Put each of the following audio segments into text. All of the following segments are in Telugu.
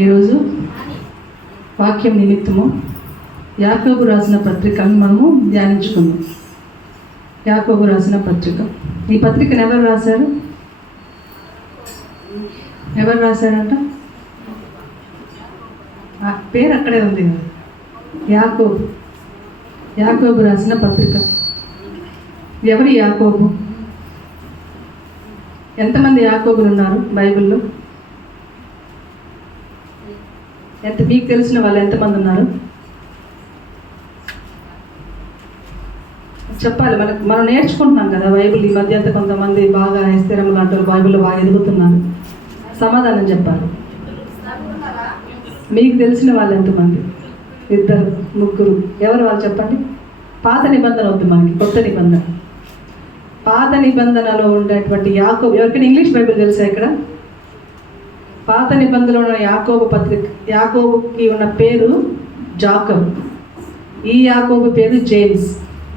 ఈరోజు వాక్యం నిమిత్తము యాకోబు రాసిన పత్రికను మనము ధ్యానించుకుందాం. యాకోబు రాసిన పత్రిక. ఈ పత్రికను ఎవరు రాశారు? ఎవరు రాశారంట? ఆ పేరు అక్కడే ఉంది కదా, యాకోబు. యాకోబు రాసిన పత్రిక. ఎవరు యాకోబు? ఎంతమంది యాకోబులు ఉన్నారు బైబిల్లో? మీకు తెలిసిన వాళ్ళు ఎంతమంది ఉన్నారు చెప్పాలి. మనం నేర్చుకుంటున్నాం కదా బైబిల్. ఈ మధ్య అంతా కొంతమంది బాగా స్థిరం లాంటి బైబిల్లో బాగా ఎదుగుతున్నారు. సమాధానం చెప్పాలి. మీకు తెలిసిన వాళ్ళు ఎంతమంది? 2, 3. ఎవరు వాళ్ళు చెప్పండి. పాత నిబంధన వద్దు మనకి, కొత్త నిబంధన. పాత నిబంధనలో ఉండేటువంటి యాకోబు. ఎవరికైనా ఇంగ్లీష్ బైబిల్ తెలుసా ఇక్కడ? పాత నిబంధనలో ఉన్న యాకోబు పత్రిక. యాకోబుకి ఉన్న పేరు జాకబ్. ఈ యాకోబు పేరు జేమ్స్.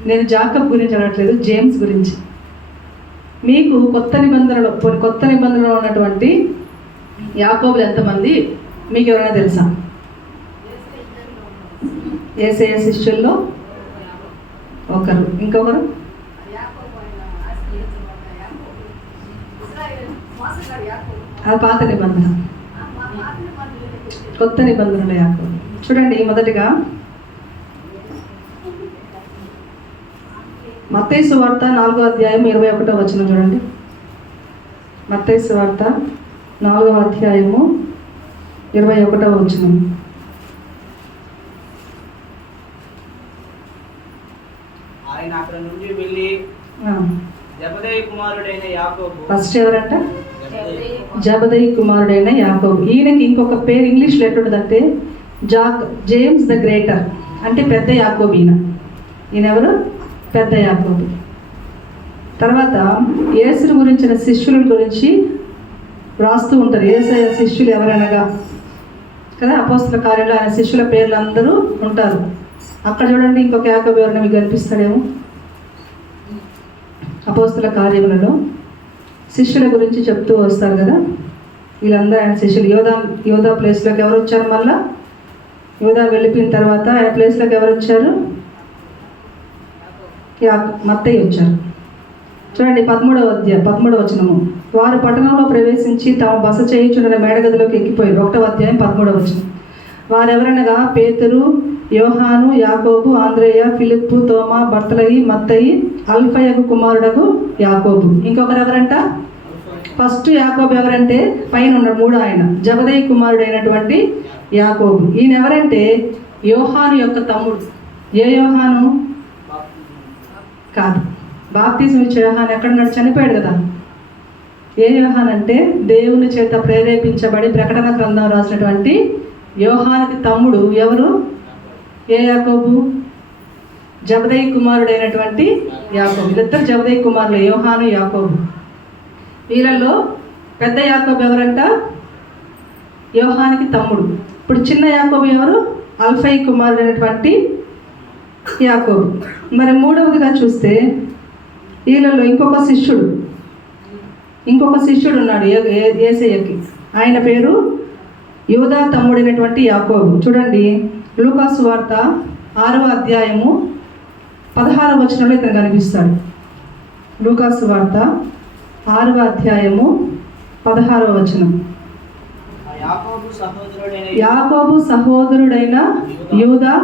నేను జాకబ్ గురించి అనట్లేదు, జేమ్స్ గురించి. మీకు కొత్త నిబంధనలో ఉన్నటువంటి యాకోబులు ఎంతమంది మీకు ఎవరైనా తెలుసా? యేసయ్య శిష్యుల్లో ఒకరు. ఇంకొకరు? అది పాత నిబంధన. కొత్త నిబంధనలో యాకోబు. చూడండి, మొదటిగా మత్తయి సువార్త 4వ అధ్యాయం 21వ వచనం చూడండి. మత్తయి సువార్త 4వ అధ్యాయము 21వ వచనం. ఆయన అక్కడ నుండి వెళ్ళి జబదయి కుమారుడైన యాకోబు. ఫస్ట్ ఎవరంట? జబదయి కుమారుడైన యాకోబు. ఈయనకి ఇంకొక పేరు ఇంగ్లీష్లో ఎట్లుంటుందంటే జేమ్స్ ద గ్రేటర్, అంటే పెద్ద యాకోబు. ఈయన ఎవరు? పెద్ద యాకోబు. తర్వాత యేసు గురించిన శిష్యుల గురించి రాస్తూ ఉంటారు. యేసయ్య శిష్యులు ఎవరనగా కదా, అపోస్తల కార్యంలో ఆయన శిష్యుల పేర్లు అందరూ ఉంటారు. అక్కడ చూడండి, ఇంకొక యాకోబు ఎవరైనా మీకు కనిపిస్తాడేమో. అపోస్తల కార్యములలో శిష్యుల గురించి చెప్తూ వస్తారు కదా. వీళ్ళందరూ ఆయన శిష్యులు. యోధా ప్లేస్లోకి ఎవరు వచ్చారు? మళ్ళా యోధా వెళ్ళిపోయిన తర్వాత ఆయన ప్లేస్లోకి ఎవరు వచ్చారు? మత్తయి వచ్చారు. చూడండి, 13వ వచనము. వారు పట్టణంలో ప్రవేశించి తమ బస చేయించున్న మేడగదిలోకి ఎక్కిపోయారు. 1వ అధ్యాయం 13వ వచనం. వారెవరనగా పేతురు, యోహాను, యాకోబు, ఆంద్రేయ, ఫిలిప్పు, తోమా, బర్తలయి, మత్తయి, అల్ఫయకు కుమారుడకు యాకోబు. ఇంకొకరు ఎవరంట? ఫస్ట్ యాకోబు ఎవరంటే పైన ఉన్నాడు, 3 ఆయన జబదయి కుమారుడైనటువంటి యాకోబు. ఈయన ఎవరంటే యోహాను యొక్క తమ్ముడు. ఏ యోహాను? కాదు, బాప్తిజం ఇచ్చే యోహాను ఎక్కడున్నాడు? చనిపోయాడు కదా. ఏ యోహాన్ అంటే దేవుని చేత ప్రేరేపించబడి ప్రకటన గ్రంథం రాసినటువంటి యోహానుకి తమ్ముడు. ఎవరు? ఏ యాకోబు? జబదయి కుమారుడైనటువంటి యాకోబు. వీళ్ళిద్దరు జబదయి కుమారులు, యోహాను, యాకోబు. వీళ్ళల్లో పెద్ద యాకోబు ఎవరంట? యోహానికి తమ్ముడు. ఇప్పుడు చిన్న యాకోబు ఎవరు? అల్ఫై కుమారుడైనటువంటి యాకోబు. మరి 3వదిగా చూస్తే వీళ్ళల్లో ఇంకొక శిష్యుడు ఉన్నాడు యేసయ్యకి. ఆయన పేరు యోధా తమ్ముడైనటువంటి యాకోబు. చూడండి, లూకాసు వార్త 6వ అధ్యాయము 16వ వచనంలో ఇతను కనిపిస్తాడు. లూకాసు వార్త 6వ అధ్యాయము 16వ వచనం. యాకోబు సహోదరుడైన యూదా,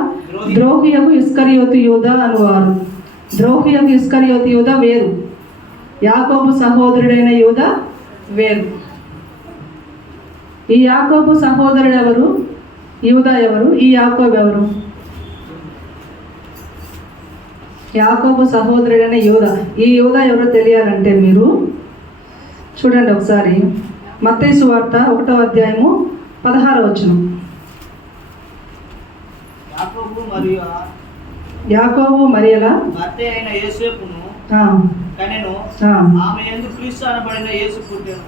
ద్రోహియగు ఇస్కరియోతు యూదా అనువారు. ద్రోహియగు ఇస్కరియోతు యూదా వేరు, యాకోబు సహోదరుడైన యూదా వేరు. ఈ యాకోబు సహోదరుడు ఎవరు? యూదా ఎవరు? ఈ యాకోబు ఎవరు? యాకోబు సహోదరుడైన యూదా. ఈ యూదా ఎవరో తెలియాలంటే మీరు చూడండి ఒకసారి మత్తయి సువార్త 1వ అధ్యాయము 16వ వచనం. యాకోబు మరియల భర్త అయిన యోసేపును కనెను, ఆమె యందు క్రీస్తు అనబడిన యేసు పుట్టెను.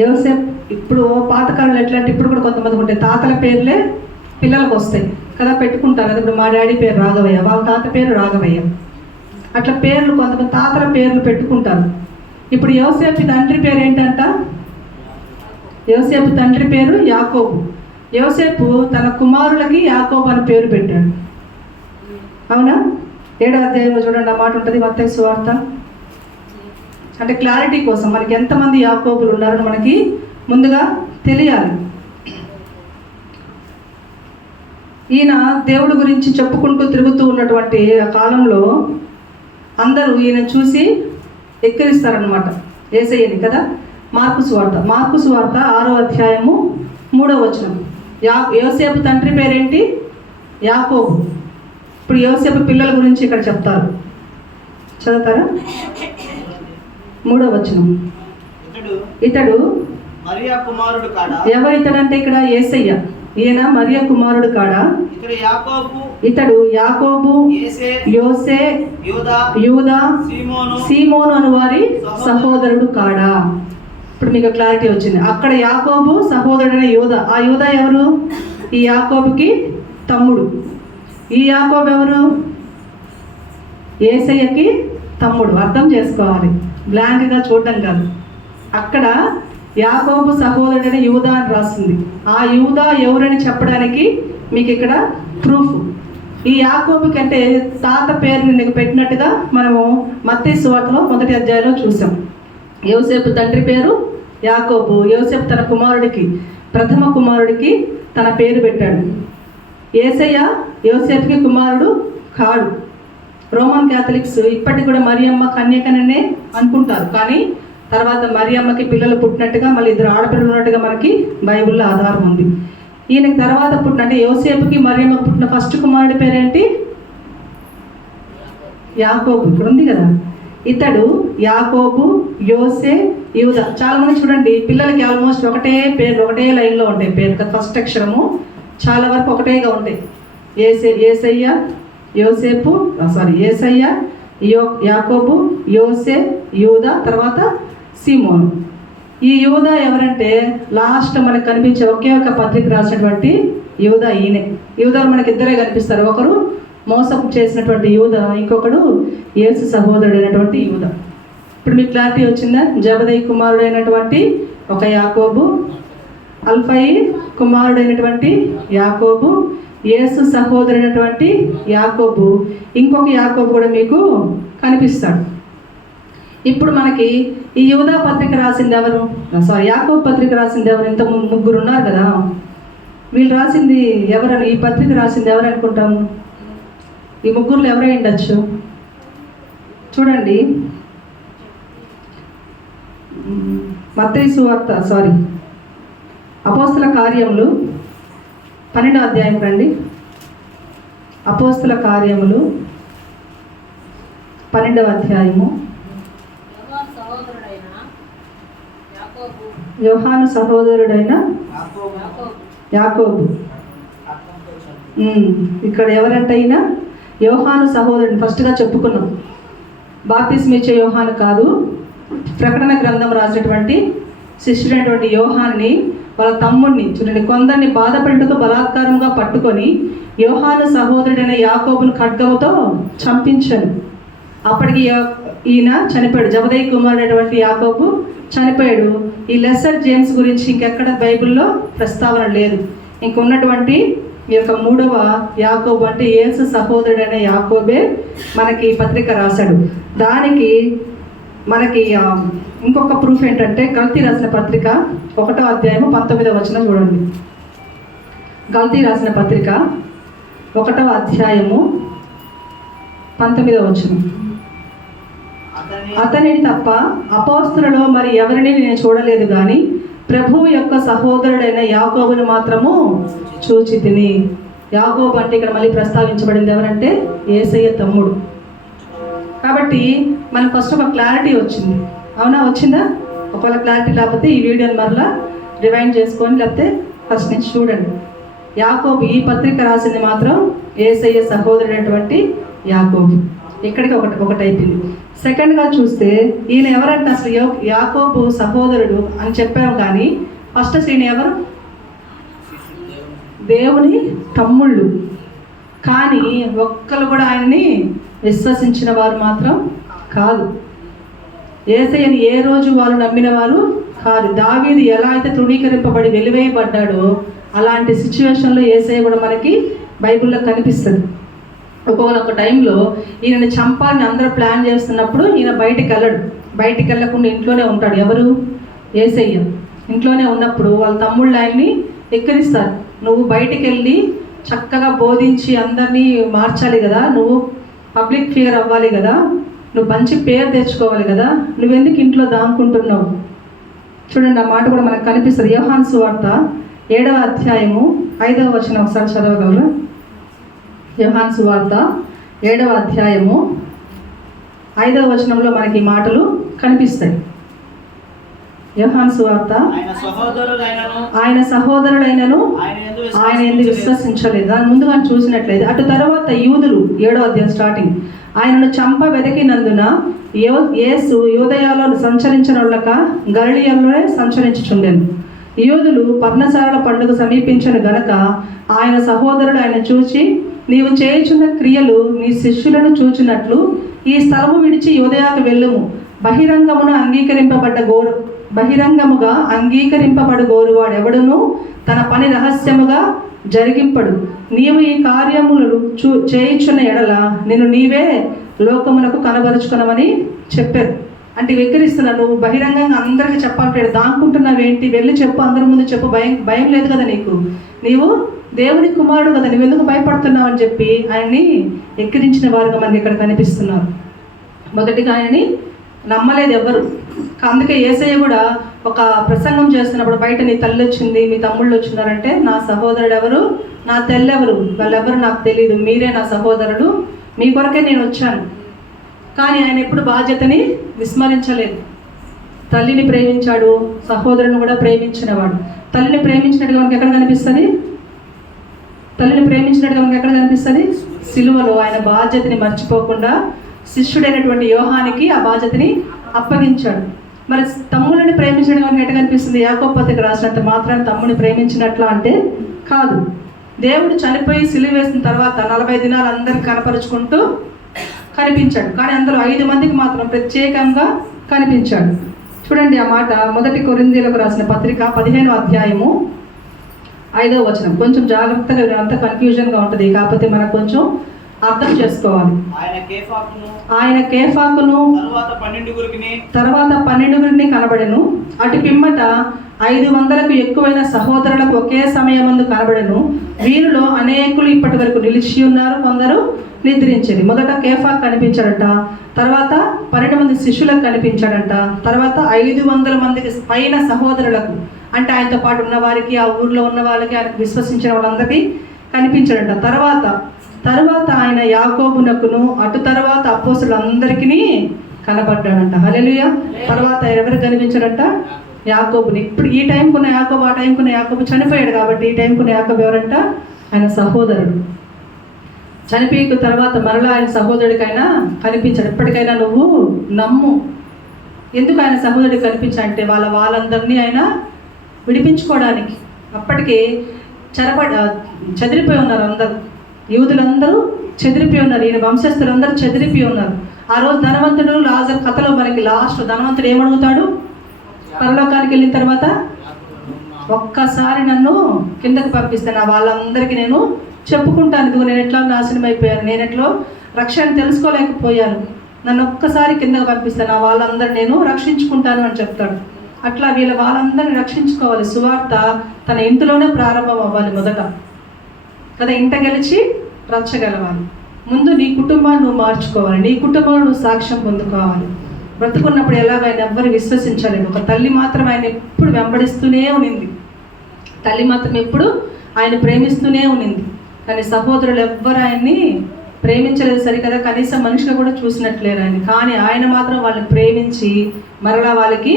యోసేపు. ఇప్పుడు పాతకాలంలో ఎట్లా అంటే, ఇప్పుడు కూడా కొంతమంది ఉంటాయి తాతల పేర్లే పిల్లలకు వస్తాయి కదా, పెట్టుకుంటారు కదా. ఇప్పుడు మా డాడీ పేరు రాఘవయ్య, వాళ్ళ తాత పేరు రాఘవయ్య. అట్లా పేర్లు కొంతమంది తాతల పేర్లు పెట్టుకుంటారు. ఇప్పుడు యోసేపు తండ్రి పేరు ఏంటంట? యోసేపు తండ్రి పేరు యాకోబు. యోసేపు తన కుమారులకి యాకోబు అని పేరు పెట్టాడు. అవునా? 7వ అధ్యాయంలో చూడండి, ఆ మాట ఉంటుంది మత్తయి సువార్త. అంటే క్లారిటీ కోసం మనకి ఎంతమంది యాకోబులు ఉన్నారని మనకి ముందుగా తెలియాలి. ఈయన దేవుడి గురించి చెప్పుకుంటూ తిరుగుతూ ఉన్నటువంటి ఆ కాలంలో అందరూ ఈయన చూసి ఎక్కిరిస్తారనమాట యేసయ్యని కదా. మార్కు సువార్త 6వ అధ్యాయము 3వ వచనం. యోసేపు తండ్రి పేరేంటి? యాకోబు. ఇప్పుడు యోసేపు పిల్లల గురించి ఇక్కడ చెప్తారు, చదువుతారా? 3వ వచనం. ఇతడు మరియా కుమారుడు కాడా? ఎవరు ఇతడంటే ఇక్కడ యేసయ్య. ఈయన మరియా కుమారుడు కాడా? ఇతడు యాకోబు, యోసే, యూదా, సీమోను అను వారి సహోదరుడు కాడా? ఇప్పుడు మీకు క్లారిటీ వచ్చింది. అక్కడ యాకోబు సహోదరుడైన యూదా. ఆ యూదా ఎవరు? ఈ యాకోబుకి తమ్ముడు. ఈ యాకోబు ఎవరు? యేసయ్యకి తమ్ముడు. అర్థం చేసుకోవాలి, బ్లాంక్గా చూడడం కాదు. అక్కడ యాకోబు సహోదరుడైన యూదా అని రాస్తుంది. ఆ యూదా ఎవరని చెప్పడానికి మీకు ఇక్కడ ప్రూఫ్. ఈ యాకోబుకి అంటే తాత పేరుని నీకు పెట్టినట్టుగా మనము మత్తయి సువార్తలో 1వ అధ్యాయంలో చూసాం. యోసేపు తండ్రి పేరు యాకోబు. యోసేపు తన కుమారుడికి, ప్రథమ కుమారుడికి తన పేరు పెట్టాడు. యేసయ్య యోసేపుకి కుమారుడు కాడు. రోమన్ క్యాథలిక్స్ ఇప్పటికి కూడా మరియమ్మ కన్యకననే అనుకుంటారు, కానీ తర్వాత మరియమ్మకి పిల్లలు పుట్టినట్టుగా, మళ్ళీ 2 ఆడపిల్లలు ఉన్నట్టుగా మనకి బైబిల్లో ఆధారం ఉంది. ఈయనకి తర్వాత పుట్టిన, అంటే యోసేపుకి మరియమ్మకి పుట్టిన ఫస్ట్ కుమారుడి పేరేంటి? యాకోబు. ఇక్కడ ఉంది కదా. ఇతడు యాకోబు, యోసే, యూదా. చాలా మంది చూడండి పిల్లలకి ఆల్మోస్ట్ ఒకటే పేర్లు, ఒకటే లైన్లో ఉంటాయి పేరు. ఫస్ట్ అక్షరము చాలా వరకు ఒకటేగా ఉంటాయి. యేసయ్య, యోసేపు, యేసయ్య, యాకోబు, యోసే, యూదా, తర్వాత సీమోను. ఈ యూదా ఎవరంటే లాస్ట్ మనకు కనిపించే ఒకే ఒక పత్రిక రాసినటువంటి యూదా ఈయనే. యూదా మనకి ఇద్దరే కనిపిస్తారు. ఒకరు మోసం చేసినటువంటి యూదా, ఇంకొకడు యేసు సహోదరుడైనటువంటి యూదా. ఇప్పుడు మీకు క్లారిటీ వచ్చిందా? జబదయి కుమారుడైనటువంటి ఒక యాకోబు, అల్ఫయి కుమారుడైనటువంటి యాకోబు, యేసు సహోదరుడైనటువంటి యాకోబు, ఇంకొక యాకోబు కూడా మీకు కనిపిస్తాడు. ఇప్పుడు మనకి ఈ యూదా పత్రిక రాసింది ఎవరు? యాకోబు పత్రిక రాసింది ఎవరు? ఇంత 3 ఉన్నారు కదా. వీళ్ళు రాసింది ఎవరని, ఈ పత్రిక రాసింది ఎవరు అనుకుంటాము? ఈ 3లో ఎవరై ఉండొచ్చు? చూడండి, మత్తయి సువార్త అపోస్తల కార్యములు 12వ అధ్యాయం రండి. అపోస్తల కార్యములు 12వ అధ్యాయము. యోహాను సహోదరుడైన యాకోబు. ఇక్కడ ఎవరంటే అయినా యోహాను సహోదరుని ఫస్ట్గా చెప్పుకున్నాం. బాప్తిస్మం ఇచ్చే యోహాను కాదు, ప్రకటన గ్రంథం రాసినటువంటి శిష్యుడైనటువంటి యోహాన్ని వాళ్ళ తమ్ముడిని చూడండి, కొందరిని బాధపెట్టుకు బలాత్కారంగా పట్టుకొని యోహాను సహోదరుడైన యాకోబును ఖడ్గముతో చంపించాను. అప్పటికి ఈయన చనిపోయాడు. జబదయి కుమారుడైనటువంటి యాకోబు చనిపోయాడు. ఈ లెస్సర్ జేమ్స్ గురించి ఇంకెక్కడ బైబిల్లో ప్రస్తావన లేదు. ఇంకున్నటువంటి ఈ యొక్క 3వ యాకోబు అంటే యేసు సహోదరుడైన యాకోబే మనకి పత్రిక రాశాడు. దానికి మనకి ఇంకొక ప్రూఫ్ ఏంటంటే గల్తీ రాసిన పత్రిక 1వ అధ్యాయము 19వ వచనం చూడండి. గల్తీ రాసిన పత్రిక 1వ అధ్యాయము 19వ వచనం. అతనిని తప్ప అపోస్తలులలో మరి ఎవరిని నేను చూడలేదు, కానీ ప్రభువు యొక్క సహోదరుడైన యాకోబును మాత్రము చూచితిని. యాకోబు అంటే ఇక్కడ మళ్ళీ ప్రస్తావించబడింది ఎవరంటే యేసయ్య తమ్ముడు. కాబట్టి మనకు ఫస్ట్ ఒక క్లారిటీ వచ్చింది. అవునా? వచ్చిందా? ఒకవేళ క్లారిటీ లేకపోతే ఈ వీడియోని మరలా రివైండ్ చేసుకొని, లేకపోతే ఫస్ట్ నుంచి చూడండి. యాకోబు ఈ పత్రిక రాసింది మాత్రం యేసయ్య సహోదరుడైనటువంటి యాకోబు. ఇక్కడికి ఒకటి అయిపోయింది. సెకండ్గా చూస్తే ఈయన ఎవరంటే అసలు యాకోబు సహోదరుడు అని చెప్పాము, కానీ ఫస్ట్ ఈయన ఎవరు? దేవుని తమ్ముళ్ళు. కానీ ఒక్కరు కూడా ఆయన్ని విశ్వసించిన వారు మాత్రం కాదు. యేసయ్యని ఏ రోజు వాళ్ళు నమ్మిన వారు కాదు. దావీదు ఎలా అయితే తృణీకరింపబడి వెలివేయబడ్డాడో అలాంటి సిచ్యువేషన్లో యేసయ్య కూడా మనకి బైబిల్లో కనిపిస్తుంది. ఒక టైంలో ఈయనని చంపాలని అందరూ ప్లాన్ చేస్తున్నప్పుడు ఈయన బయటికి వెళ్ళకుండా ఇంట్లోనే ఉంటాడు. ఎవరు? యేసయ్య. ఇంట్లోనే ఉన్నప్పుడు వాళ్ళ తమ్ముళ్ళు ఆయన్ని ఎక్కిరిస్తారు. నువ్వు బయటికి వెళ్ళి చక్కగా బోధించి అందరినీ మార్చాలి కదా, నువ్వు పబ్లిక్ ఫిగర్ అవ్వాలి కదా, నువ్వు మంచి పేరు తెచ్చుకోవాలి కదా, నువ్వెందుకు ఇంట్లో దాముకుంటున్నావు? చూడండి, ఆ మాట కూడా మనకు కనిపిస్తుంది. యోహాను సువార్త 7వ అధ్యాయము 5వ వచనం ఒకసారి చదవగలరా? యోహాను సువార్త 7వ అధ్యాయము 5వ వచనంలో మనకి ఈ మాటలు కనిపిస్తాయి. యోహాను సువార్త ఆయన సహోదరులైనను ఆయన ఎందుకు విశ్వసించలేదు. దాని ముందుగా చూసినట్లయితే అటు తర్వాత యూదులు 7వ అధ్యాయం స్టార్టింగ్ ఆయనను చంప వెతికినందున యేసు యూదయాలో సంచరించనొల్లక గలిలయలోనే సంచరించుచుండెను. యూదులు పర్ణశాలల పండుగ సమీపించిన గనక ఆయన సహోదరుడు ఆయన చూచి, నీవు చేయుచున్న క్రియలు నీ శిష్యులను చూచినట్లు ఈ స్థలము విడిచి యూదయాకు వెళ్ళుము. బహిరంగముగా అంగీకరింపబడు గోరువాడు ఎవడును తన పని రహస్యముగా జరిగింపడు. నీవు ఈ కార్యములను చేయుచున్న ఎడల నేను నీవే లోకమునకు కనబరుచుకున్నామని చెప్పారు. అంటే వెక్కిరిస్తున్నా, నువ్వు బహిరంగంగా అందరికీ చెప్పాలి, దాక్కుంటున్నావేంటి? వెళ్ళి చెప్పు, అందరి ముందు చెప్పు. భయం లేదు కదా నీకు? నీవు దేవుని కుమారుడు కదా, నువ్వు ఎందుకు భయపడుతున్నావు అని చెప్పి ఆయన్ని ఎక్కిరించిన వారుగా మనకి ఇక్కడ కనిపిస్తున్నారు. మొదటిగా ఆయనని నమ్మలేదు ఎవరు. అందుకే యేసయ్య కూడా ఒక ప్రసంగం చేస్తున్నప్పుడు బయట నీ తల్లి వచ్చింది, మీ తమ్ముళ్ళు వచ్చినారంటే, నా సహోదరుడు ఎవరు, నా తెల్లెవరు, వాళ్ళెవరు నాకు తెలియదు, మీరే నా సహోదరుడు, మీ కొరకే నేను వచ్చాను. కానీ ఆయన ఎప్పుడు బాధ్యతని విస్మరించలేదు. తల్లిని ప్రేమించాడు, సహోదరుని కూడా ప్రేమించినవాడు. తల్లిని ప్రేమించినట్టుగా మనకి ఎక్కడ కనిపిస్తుంది? సిలువలో ఆయన బాధ్యతని మర్చిపోకుండా శిష్యుడైనటువంటి యోహానికి ఆ బాధ్యతని అప్పగించాడు. మరి తమ్ముడిని ప్రేమించడం మనకి ఎట్లా కనిపిస్తుంది? యాకోబు పత్రిక రాసినంత మాత్రాన్ని తమ్ముడిని ప్రేమించినట్లా అంటే కాదు. దేవుడు చనిపోయి సిలువ వేసిన తర్వాత 40 దినాలు అందరికి కనపరుచుకుంటూ కనిపించాడు. కానీ అందులో 5 మందికి మాత్రం ప్రత్యేకంగా కనిపించాడు. చూడండి ఆ మాట, 1 కొరింథీయులకు రాసిన పత్రిక 15వ అధ్యాయము 5వ వచనం. కొంచెం జాగ్రత్తగా, అంత కన్ఫ్యూజన్గా ఉంటుంది, కాకపోతే మనకు కొంచెం అర్థం చేసుకోవాలి. ఆయన కేఫాకును తర్వాత 12 కనబడెను. అటు పిమ్మట 500కు ఎక్కువైన సహోదరులకు ఒకే సమయమందు కనబడెను. వీరిలో అనేకులు ఇప్పటి వరకు నిలిచి ఉన్నారు, కొందరు నిద్రించింది. మొదట కేఫాకు కనిపించాడట, తర్వాత 12 మంది శిష్యులకు కనిపించాడంట, తర్వాత 500 మందికి పైన సహోదరులకు, అంటే ఆయనతో పాటు ఉన్న వారికి, ఆ ఊర్లో ఉన్న వాళ్ళకి, ఆయనకు విశ్వసించిన వాళ్ళందరికీ కనిపించాడంట. తర్వాత ఆయన యాకోబునకును, అటు తర్వాత అపోస్తలులందరికీ కనబడ్డాడంట. హల్లెలూయా. తర్వాత ఎవరు కనిపించాడంట? యాకోబుని. ఇప్పుడు ఈ టైంకున్న యాకోబు, ఆ టైంకున్న యాకోబు చనిపోయాడు కాబట్టి ఈ టైంకున్న యాకోబు ఎవరంట? ఆయన సహోదరుడు. చనిపోయిన తర్వాత మరలా ఆయన సహోదరుడికైనా కనిపించాడు. ఎప్పటికైనా నువ్వు నమ్ము. ఎందుకు ఆయన సహోదరుడికి కనిపించాడంటే వాళ్ళందరినీ ఆయన విడిపించుకోవడానికి. అప్పటికే చెదిరిపోయి ఉన్నారు అందరూ, యూదులందరూ చెదిరిపోయి ఉన్నారు, ఈయన వంశస్థులందరూ చెదిరిపోయి ఉన్నారు. ఆ రోజు ధనవంతుడు లాజరు కథలో మనకి లాస్ట్ ధనవంతుడు ఏమడుగుతాడు? పరలోకానికి వెళ్ళిన తర్వాత ఒక్కసారి నన్ను కిందకు పంపిస్తాను, వాళ్ళందరికీ నేను చెప్పుకుంటాను, ఇదిగో నేను ఎట్లా నాశనం అయిపోయాను, నేను ఎట్లో రక్షణ తెలుసుకోలేకపోయాను, నన్ను ఒక్కసారి కిందకు పంపిస్తాను, వాళ్ళందరూ నేను రక్షించుకుంటాను అని చెప్తాడు. అట్లా వాళ్ళందరినీ రక్షించుకోవాలి. సువార్త తన ఇంటిలోనే ప్రారంభం అవ్వాలి మొదట కదా, ఇంట గెలిచి రచ్చగలవాలి. ముందు నీ కుటుంబాన్ని నువ్వు మార్చుకోవాలి, నీ కుటుంబంలో నువ్వు సాక్ష్యం పొందుకోవాలి. బ్రతుకున్నప్పుడు ఎలాగ ఆయన ఎవ్వరు విశ్వసించలేదు. ఒక తల్లి మాత్రం ఆయన ఎప్పుడు వెంబడిస్తూనే ఉన్నింది, తల్లి మాత్రం ఎప్పుడు ఆయన ప్రేమిస్తూనే ఉన్నింది. కానీ సహోదరులు ఎవ్వరు ఆయన్ని ప్రేమించలేదు సరికదా, కనీసం మనిషిగా కూడా చూసినట్లేరు ఆయన. కానీ ఆయన మాత్రం వాళ్ళని ప్రేమించి మరలా వాళ్ళకి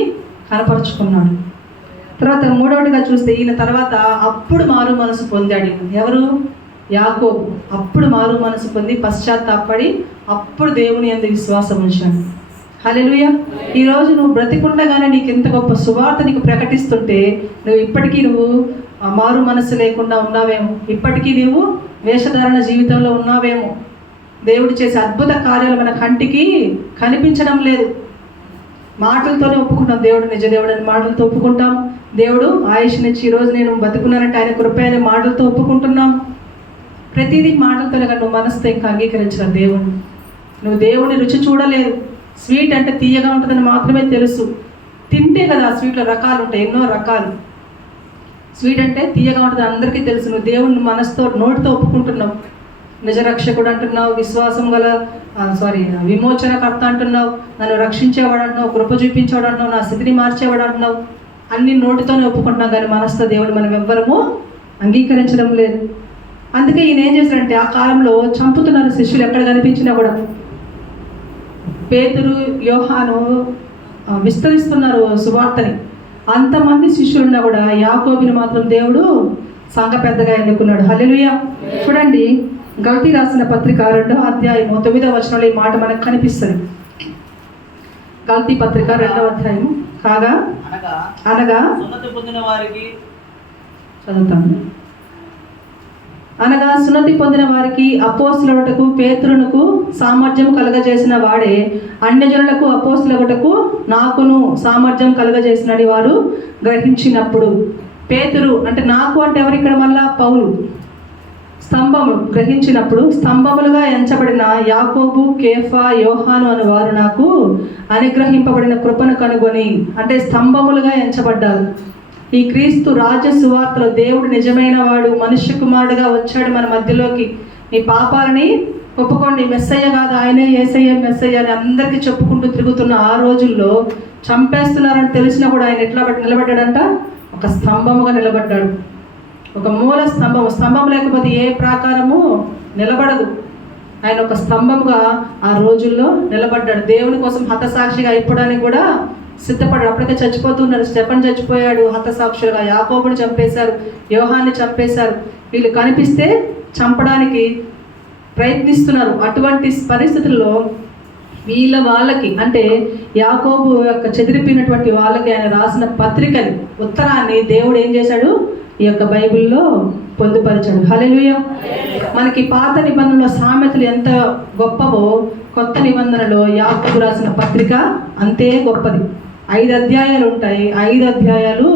కనపరుచుకున్నాడు. తర్వాత మూడవదిగా చూస్తే ఈయన తర్వాత అప్పుడు మారు మనసు పొందాడు. ఎవరు? యాకోబు. అప్పుడు మారు మనసు పొంది పశ్చాత్తాపడి అప్పుడు దేవుని యందు విశ్వాసం ఉంచాడు. హల్లెలూయా. ఈరోజు నువ్వు బ్రతికుండగానే నీకు ఎంత గొప్ప సువార్త నీకు ప్రకటిస్తుంటే నువ్వు ఇప్పటికీ మారు మనసు లేకుండా ఉన్నావేమో, ఇప్పటికీ నువ్వు వేషధారణ జీవితంలో ఉన్నావేమో. దేవుడు చేసే అద్భుత కార్యాలు మన కంటికి కనిపించడం లేదు. మాటలతోనే ఒప్పుకుంటాం దేవుడు నిజ దేవుడు అని, మాటలతో ఒప్పుకుంటాం, దేవుడు ఆయుష్నిచ్చి ఈరోజు నేను బతుకున్నానంటే ఆయన కృప అనే మాటలతో ఒప్పుకుంటున్నాం. ప్రతిదీ మాటలతో కానీ నువ్వు మనసుతో ఇంకా అంగీకరించిన దేవుణ్ణి. నువ్వు దేవుని రుచి చూడలేదు. స్వీట్ అంటే తీయగా ఉంటుందని మాత్రమే తెలుసు. తింటే కదా ఆ స్వీట్లో రకాలు ఉంటాయి, ఎన్నో రకాలు. స్వీట్ అంటే తీయగా ఉంటుంది అందరికీ తెలుసు. నువ్వు దేవుని మనసుతో నోటితో ఒప్పుకుంటున్నావు. నిజరక్షకుడు అంటున్నావు, విశ్వాసం గల విమోచనకర్త అంటున్నావు, నన్ను రక్షించేవాడు అంటున్నావు, కృప చూపించేవాడు అంటున్నావు, నా స్థితిని మార్చేవాడు అంటున్నావు. అన్ని నోటితోనే ఒప్పుకుంటున్నాం కానీ మనసుతో దేవుడు మనం ఎవ్వరము అంగీకరించడం లేదు. అందుకే ఈయన ఏం చేశారంటే ఆ కాలంలో చంపుతున్నారు శిష్యులు ఎక్కడ కనిపించినా కూడా. పేతురు యోహాను విస్తరిస్తున్నారు సువార్తని. అంతమంది శిష్యులున్నా కూడా యాకోబుని మాత్రం దేవుడు సంఘ పెద్దగా ఎన్నుకున్నాడు. హల్లెలూయా. చూడండి, గలతీ రాసిన పత్రిక 2వ అధ్యాయము 9వ వచనంలో ఈ మాట మనకు కనిపిస్తుంది. గలతీ పత్రిక 2వ అధ్యాయము కాగా అనగా సున్నతి పొందిన వారికి చదువుతాను. అనగా సున్నతి పొందిన వారికి అపోస్తులగుటకు పేతురునకు సామర్థ్యం కలుగజేసిన వాడే అన్యజనులకు అపోస్తులగుటకు నాకును సామర్థ్యం కలుగజేసినని వారు గ్రహించినప్పుడు. పేతురు అంటే నాకు అంటే ఎవరు ఇక్కడ? మళ్ళా పౌలు. స్తంభము గ్రహించినప్పుడు స్తంభములుగా ఎంచబడిన యాకోబు, కేఫా, యోహాను అని వారు నాకు అనుగ్రహింపబడిన కృపను కనుగొని, అంటే స్తంభములుగా ఎంచబడ్డారు. ఈ క్రీస్తు రాజ్య సువార్తలో దేవుడు నిజమైన వాడు, మనుష్య కుమారుడుగా వచ్చాడు మన మధ్యలోకి. నీ పాపాలని ఒప్పుకోండి, మెస్సయ్య కాదు ఆయనే యేసయ్య మెస్సయ్య అని అందరికీ చెప్పుకుంటూ తిరుగుతున్న ఆ రోజుల్లో చంపేస్తున్నారని తెలిసినా కూడా ఆయన ఎట్లా నిలబడ్డాడంట? ఒక స్తంభముగా నిలబడ్డాడు. ఒక మూల స్తంభం. స్తంభం లేకపోతే ఏ ప్రాకారము నిలబడదు. ఆయన ఒక స్తంభముగా ఆ రోజుల్లో నిలబడ్డాడు. దేవుని కోసం హతసాక్షిగా అయిపోవడానికి కూడా సిద్ధపడ్డాడు. అప్పటికే చచ్చిపోతున్నారు. స్టెఫన్ చచ్చిపోయాడు హతసాక్షులుగా. యాకోబుని చంపేశారు, యోహాన్ని చంపేశారు. వీళ్ళు కనిపిస్తే చంపడానికి ప్రయత్నిస్తున్నారు. అటువంటి పరిస్థితుల్లో వాళ్ళకి అంటే యాకోబు యొక్క చెదిరిపోయినటువంటి వాళ్ళకి ఆయన రాసిన పత్రికని, ఉత్తరాన్ని దేవుడు ఏం చేశాడు? ఈ యొక్క బైబిల్లో పొందుపరిచాడు. హల్లెలూయా. మనకి పాత నిబంధనలో సామెతలు ఎంత గొప్పవో కొత్త నిబంధనలో యాకోబు రాసిన పత్రిక అంతే గొప్పది. 5 అధ్యాయాలు ఉంటాయి. 5 అధ్యాయాలు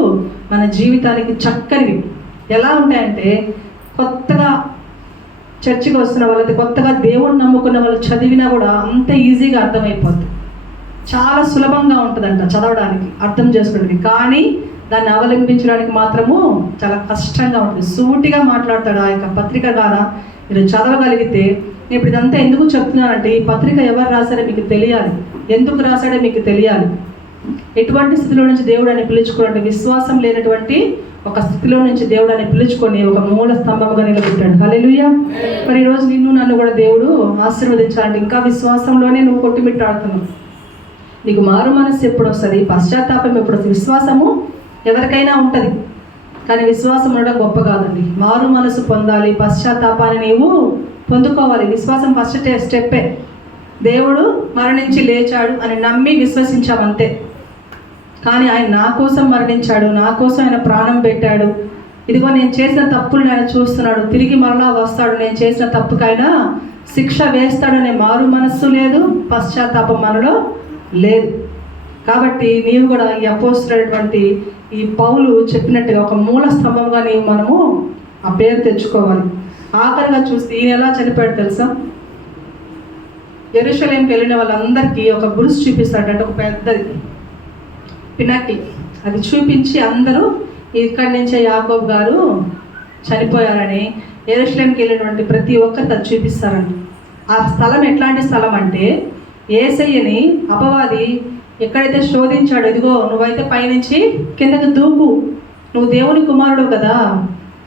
మన జీవితానికి చక్కనివి. ఎలా ఉంటాయంటే కొత్తగా చర్చికి వస్తున్న వాళ్ళది, కొత్తగా దేవుడిని నమ్ముకున్న వాళ్ళు చదివినా కూడా అంత ఈజీగా అర్థమైపోతుంది. చాలా సులభంగా ఉంటుందంట చదవడానికి, అర్థం చేసుకోవడానికి. కానీ దాన్ని అవలంబించడానికి మాత్రము చాలా కష్టంగా ఉంటుంది. సూటిగా మాట్లాడతాడు ఆ యొక్క పత్రిక ద్వారా. మీరు చదవగలిగితే, నేను ఇప్పుడు ఇదంతా ఎందుకు చెప్తున్నానంటే ఈ పత్రిక ఎవరు రాశారో మీకు తెలియాలి, ఎందుకు రాశాడో మీకు తెలియాలి. ఎటువంటి స్థితిలో నుంచి దేవుడు అని పిలుచుకోవాలంటే విశ్వాసం లేనటువంటి ఒక స్థితిలో నుంచి దేవుడు అని పిలుచుకొని ఒక మూల స్తంభముగా నిలబెట్టాడు. హల్లెలూయా. మరి ఈరోజు నిన్ను నన్ను కూడా దేవుడు ఆశీర్వదించాలంటే ఇంకా విశ్వాసంలోనే నువ్వు కొట్టుమిట్టాడుతున్నావు. నీకు మారు మనస్సు ఎప్పుడు వస్తుంది? పశ్చాత్తాపం ఎప్పుడు వస్తుంది? విశ్వాసము ఎవరికైనా ఉంటుంది, కానీ విశ్వాసం ఉండడం గొప్ప కాదండి. మారు మనసు పొందాలి, పశ్చాత్తాపాన్ని నీవు పొందుకోవాలి. విశ్వాసం ఫస్ట్ స్టెప్పే. దేవుడు మరణించి లేచాడు అని నమ్మి విశ్వసించామంతే. కానీ ఆయన నా కోసం మరణించాడు, నా కోసం ఆయన ప్రాణం పెట్టాడు. ఇదిగో నేను చేసిన తప్పులు ఆయన చూస్తున్నాడు, తిరిగి మరలా వస్తాడు, నేను చేసిన తప్పుకైనా శిక్ష వేస్తాడనే మారు మనస్సు లేదు, పశ్చాత్తాపం మనలో లేదు. కాబట్టి నీవు కూడా ఈ అపోస్తులైనటువంటి ఈ పౌలు చెప్పినట్టుగా ఒక మూల స్తంభంగా మనము ఆ పేరు తెచ్చుకోవాలి. ఆఖరిగా చూస్తే ఈయన ఎలా చనిపోయాడు తెలుసా? యెరూషలేంకి వెళ్ళిన వాళ్ళందరికీ ఒక గురుసు చూపిస్తాడంటే, ఒక పెద్దది పినాకిల్. అది చూపించి అందరూ ఇక్కడి నుంచే యాకోబు గారు చనిపోయారని యెరూషలేంకి వెళ్ళినటువంటి ప్రతి ఒక్కరికి అది చూపిస్తారండి. ఆ స్థలం ఎట్లాంటి స్థలం అంటే, యేసయ్యని అపవాది ఎక్కడైతే శోధించాడు, ఇదిగో నువ్వైతే పైనుంచి కిందకు దూకు, నువ్వు దేవుని కుమారుడు కదా,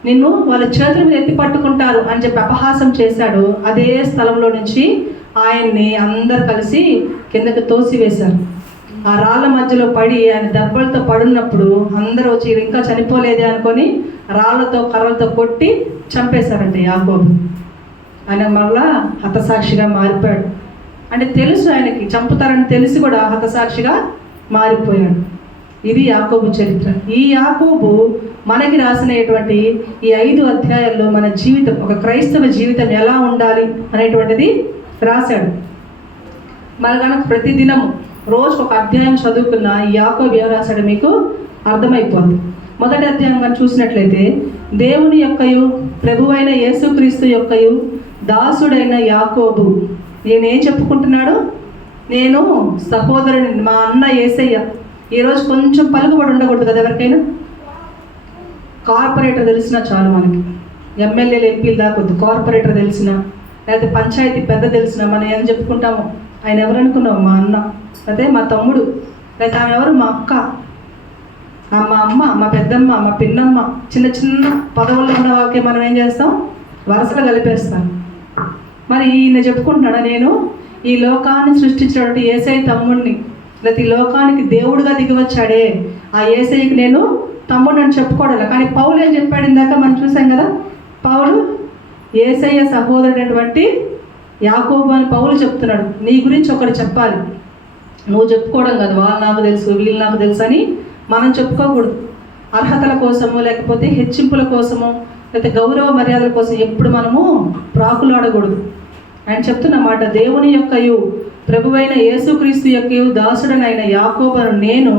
నిన్ను వాళ్ళ చేతుల మీద ఎత్తి పట్టుకుంటారు అని చెప్పి అపహాసం చేశాడు. అదే స్థలంలో నుంచి ఆయన్ని అందరు కలిసి కిందకు తోసివేశారు. ఆ రాళ్ళ మధ్యలో పడి ఆయన దెబ్బలతో పడున్నప్పుడు అందరూ వచ్చి ఇంకా చనిపోలేదే అనుకొని రాళ్ళతో కర్రలతో కొట్టి చంపేశారంట యాకోబు. ఆయన మరలా హతసాక్షిగా మారిపోయాడు. అంటే తెలుసు ఆయనకి చంపుతారని తెలిసి కూడా హతసాక్షిగా మారిపోయాడు. ఇది యాకోబు చరిత్ర. ఈ యాకోబు మనకి రాసినటువంటి ఈ 5 అధ్యాయాల్లో మన జీవితం, ఒక క్రైస్తవ జీవితం ఎలా ఉండాలి అనేటువంటిది రాశాడు. మన కనుక ప్రతిదినము రోజు ఒక అధ్యాయం చదువుకున్న ఈ యాకోబు ఏం రాశాడు మీకు అర్థమైపోతుంది. మొదటి అధ్యాయం మనం చూసినట్లయితే దేవుని యొక్కయు ప్రభువైన యేసుక్రీస్తు యొక్కయు దాసుడైన యాకోబు నేనేం చెప్పుకుంటున్నాడు, నేను సహోదరుని, మా అన్న యేసయ్య. ఈరోజు కొంచెం పలుకుబడి ఉండకూడదు కదా ఎవరికైనా. కార్పొరేటర్ తెలిసినా చాలు మనకి, ఎమ్మెల్యేలు ఎంపీలు దాకొద్దు. కార్పొరేటర్ తెలిసినా, లేకపోతే పంచాయతీ పెద్ద తెలిసినా మనం ఏం చెప్పుకుంటాము, ఆయన ఎవరు అనుకున్నావు, మా అన్న, అదే మా తమ్ముడు, లేకపోతే ఆమె ఎవరు, మా అక్క, మా అమ్మ, మా పెద్దమ్మ, మా పిన్నమ్మ. చిన్న చిన్న పదవుల్లో ఉన్న వాళ్ళకి మనం ఏం చేస్తాం, వరుసలో కలిపేస్తాం. మరి ఈయన చెప్పుకుంటున్నాడా, నేను ఈ లోకాన్ని సృష్టించినటువంటి యేసయ్య తమ్ముడిని, లేకపోతే ఈ లోకానికి దేవుడుగా దిగివచ్చాడే ఆ యేసయ్యకి నేను తమ్ముడిని అని చెప్పుకోవడం. కానీ పౌలు ఏం చెప్పాడు, ఇందాక మనం చూసాం కదా, పౌలు యేసయ్య సహోదరుడైనటువంటి యాకోబు అని పౌలు చెప్తున్నాడు. నీ గురించి ఒకటి చెప్పాలి, నువ్వు చెప్పుకోవడం కాదు, వాళ్ళు నాకు తెలుసు వీళ్ళు నాకు తెలుసు అని మనం చెప్పుకోకూడదు. అర్హతల కోసము, లేకపోతే హెచ్చింపుల కోసము, లేకపోతే గౌరవ మర్యాదల కోసం ఎప్పుడు మనము ప్రాకులాడకూడదు. ఆయన చెప్తున్నమాట, దేవుని యొక్కయు ప్రభువైన యేసుక్రీస్తు యొక్కయు దాసుడనైన యాకోబును నేను